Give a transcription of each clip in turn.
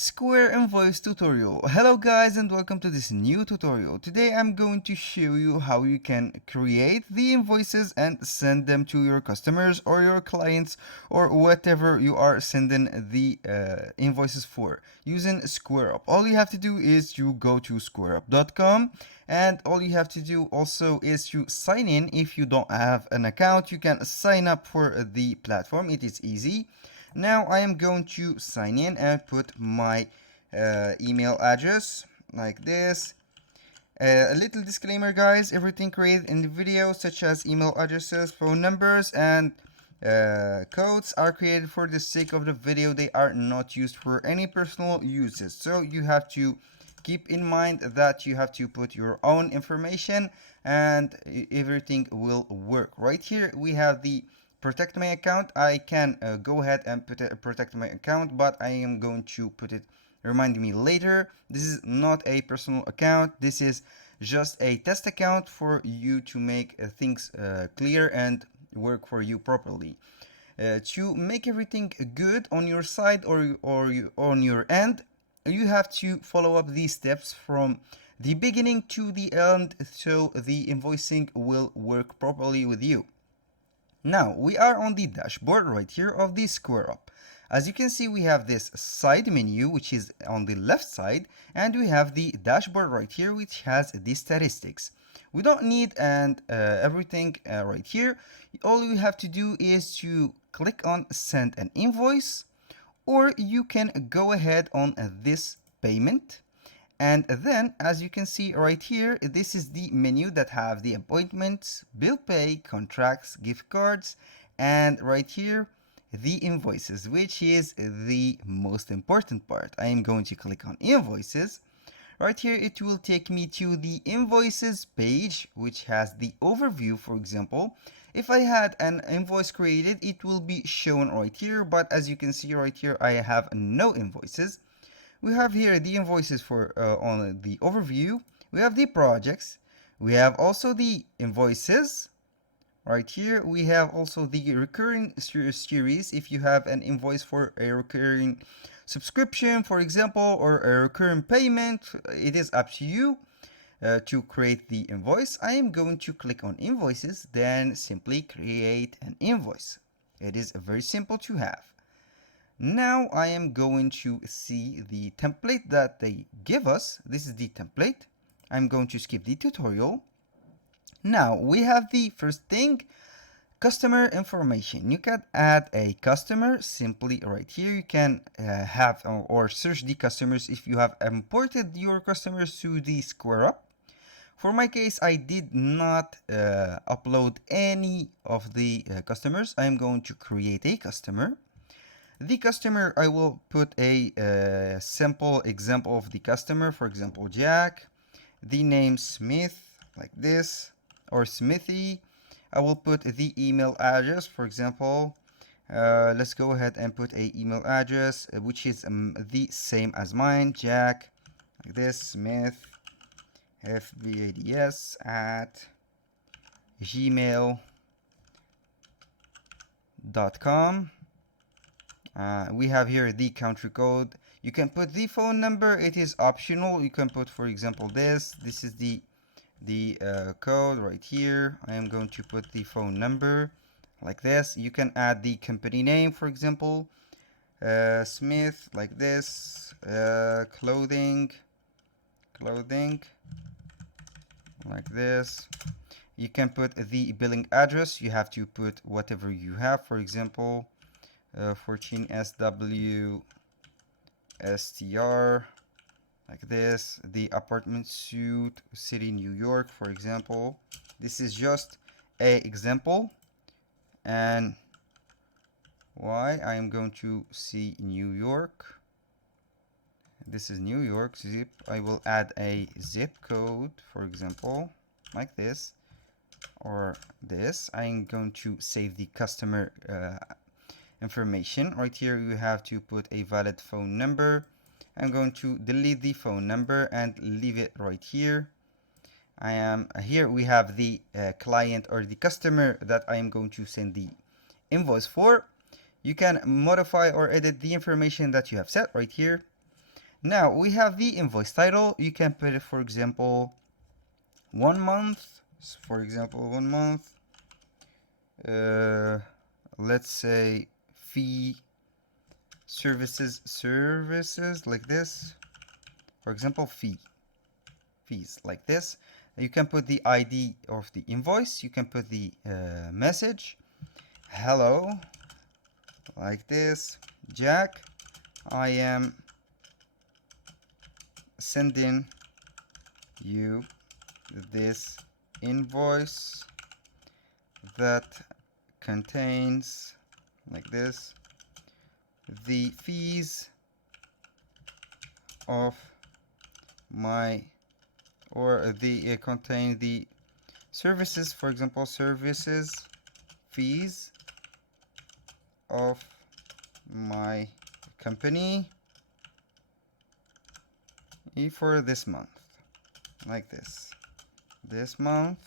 Square Invoice tutorial. Hello guys and welcome to this new tutorial. Today I'm going to show you how you can create the invoices and send them to your customers or your clients or whatever you are sending the invoices for using SquareUp. All you have to do is you go to squareup.com, and all you have to do also is you sign in. If you don't have an account, you can sign up for the platform. It is easy. Now I am going to sign in and put my email address like this. A little disclaimer guys, everything created in the video such as email addresses, phone numbers and codes are created for the sake of the video. They are not used for any personal uses. So you have to keep in mind that you have to put your own information and everything will work. Right here we have the protect my account. I can go ahead and protect my account, but I am going to put it remind me later. This is not a personal account. This is just a test account for you to make things clear and work for you properly. To make everything good on your side or on your end, you have to follow up these steps from the beginning to the end so the invoicing will work properly with you. Now we are on the dashboard right here of the SquareUp. As you can see, we have this side menu which is on the left side, and we have the dashboard right here which has the statistics. We don't need everything right here. All you have to do is to click on send an invoice, or you can go ahead on this payment. And then, as you can see right here, this is the menu that have the appointments, bill pay, contracts, gift cards, and right here, the invoices, which is the most important part. I am going to click on invoices. Right here, it will take me to the invoices page, which has the overview. For example, if I had an invoice created, it will be shown right here. But as you can see right here, I have no invoices. We have here the invoices for on the overview. We have the projects. We have also the invoices. Right here, we have also the recurring series. If you have an invoice for a recurring subscription, for example, or a recurring payment, it is up to you to create the invoice. I am going to click on invoices, then simply create an invoice. It is very simple to have. Now I am going to see the template that they give us. This is the template. I'm going to skip the tutorial. Now we have the first thing, customer information. You can add a customer simply right here. You can have or search the customers if you have imported your customers to the SquareUp. For my case, I did not upload any of the customers. I am going to create a customer. The customer, I will put a simple example of the customer, for example, Jack. The name Smith, like this, or Smithy. I will put the email address, for example. Let's go ahead and put a email address, which is the same as mine, Jack, like this, Smith, FBADS at gmail.com. We have here the country code. You can put the phone number. It is optional. You can put, for example, this is the code right here. I am going to put the phone number like this. You can add the company name, for example, Smith, like this, clothing like this. You can put the billing address. You have to put whatever you have, for example, 14 SW STR, like this. The apartment suite, city New York, for example. This is just a example, and why I am going to see New York. This is New York zip. I will add a zip code, for example, like this, or this. I am going to save the customer information. Right here you have to put a valid phone number. I'm going to delete the phone number and leave it right here. I am here we have the client or the customer that I am going to send the invoice for. You can modify or edit the information that you have set right here. Now we have the invoice title. You can put it, for example, 1 month. For example, 1 month. Let's say fee services like this. For example, fees like this. You can put the ID of the invoice. You can put the message, hello, like this. Jack, I am sending you this invoice that contains, like this, the fees of my, or the contain the services, for example, services fees of my company for this month, like this month,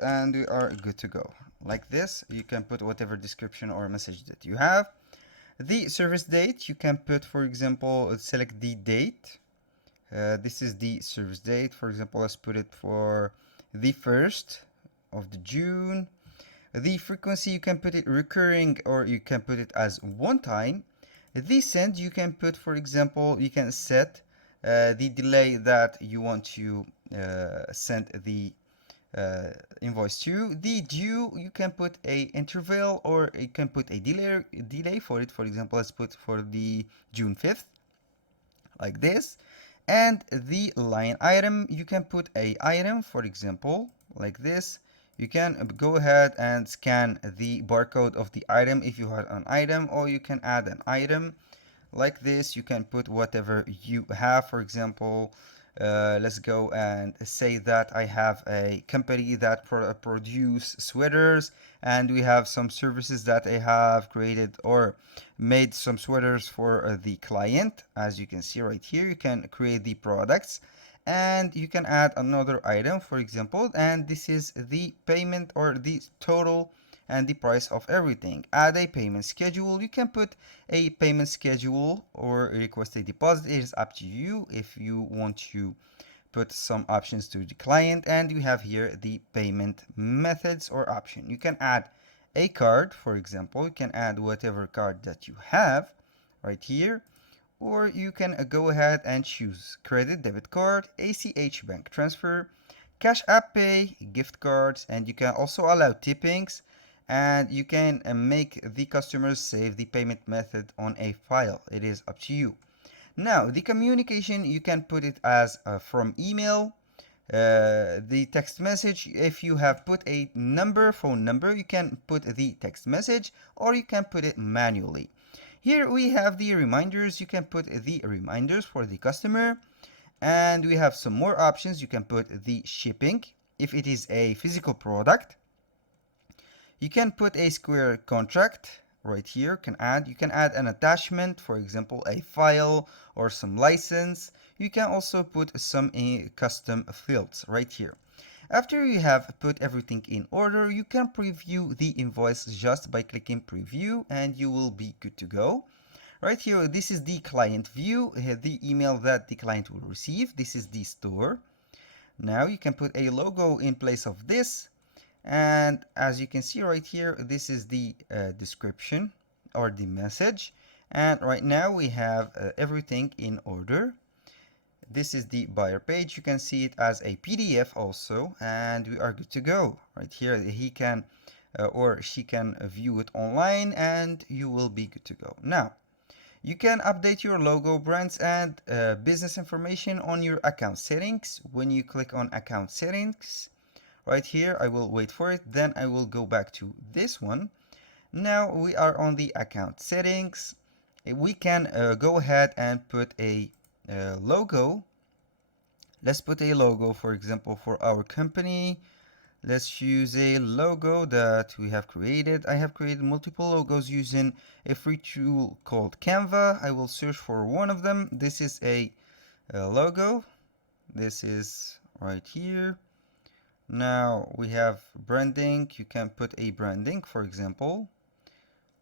and we are good to go. Like this, you can put whatever description or message that you have. The service date, you can put, for example, select the date. This is the service date. For example, let's put it for the 1st of the June. The frequency, you can put it recurring, or you can put it as one time. The send, you can put, for example, you can set the delay that you want to send the invoice to. The due, you can put a interval, or you can put a delay for it. For example, let's put for the June 5th, like this. And the line item, you can put a item, for example, like this. You can go ahead and scan the barcode of the item if you have an item, or you can add an item like this. You can put whatever you have. For example, let's go and say that I have a company that produce sweaters, and we have some services that I have created or made some sweaters for the client. As you can see right here, you can create the products and you can add another item, for example, and this is the payment or the total and the price of everything. Add a payment schedule. You can put a payment schedule or request a deposit. It is up to you if you want to put some options to the client. And you have here the payment methods or option. You can add a card, for example. You can add whatever card that you have right here, or you can go ahead and choose credit, debit card, ACH bank transfer, cash app pay, gift cards, and you can also allow tippings, and you can make the customers save the payment method on a file. It is up to you. Now, the communication, you can put it as from email, the text message. If you have put a phone number, you can put the text message, or you can put it manually. Here we have the reminders. You can put the reminders for the customer, and we have some more options. You can put the shipping if it is a physical product. You can put a Square contract right here. You can add an attachment, for example, a file or some license. You can also put some custom fields right here. After you have put everything in order, you can preview the invoice just by clicking preview, and you will be good to go. Right here, this is the client view, the email that the client will receive. This is the store. Now you can put a logo in place of this. And as you can see right here, this is the description or the message. And right now we have everything in order. This is the buyer page. You can see it as a PDF also, and we are good to go. Right here, he can or she can view it online, and you will be good to go. Now, you can update your logo, brands, and business information on your account settings. When you click on account settings, right here, I will wait for it. Then I will go back to this one. Now we are on the account settings. We can go ahead and put a logo. Let's put a logo, for example, for our company. Let's choose a logo that we have created. I have created multiple logos using a free tool called Canva. I will search for one of them. This is a logo. This is right here. Now we have branding. You can put a branding, for example.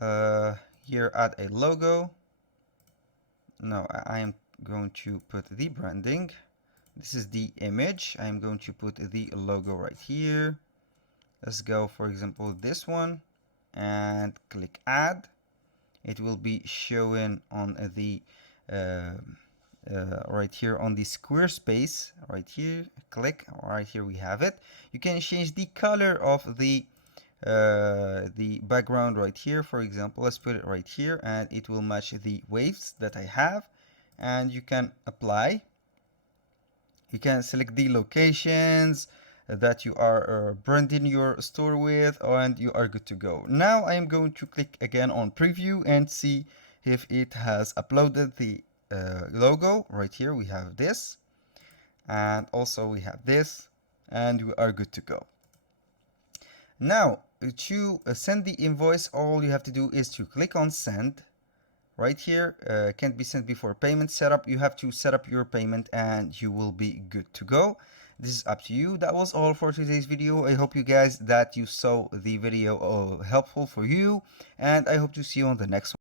Here add a logo. no, I am going to put the branding. This is the image. I am going to put the logo right here. Let's go, for example, this one and click add. It will be showing on the right here on the Squarespace. Right here, click. Right here we have it. You can change the color of the background right here. For example, let's put it right here, and it will match the waves that I have. And you can apply. You can select the locations that you are branding your store with, and you are good to go. Now I am going to click again on preview and see if it has uploaded the logo. Right here we have this, and also we have this, and we are good to go. Now to send the invoice, all you have to do is to click on send. Right here, can't be sent before payment setup. You have to set up your payment and you will be good to go. This is up to you. That was all for today's video. I hope you guys that you saw the video helpful for you, and I hope to see you on the next one.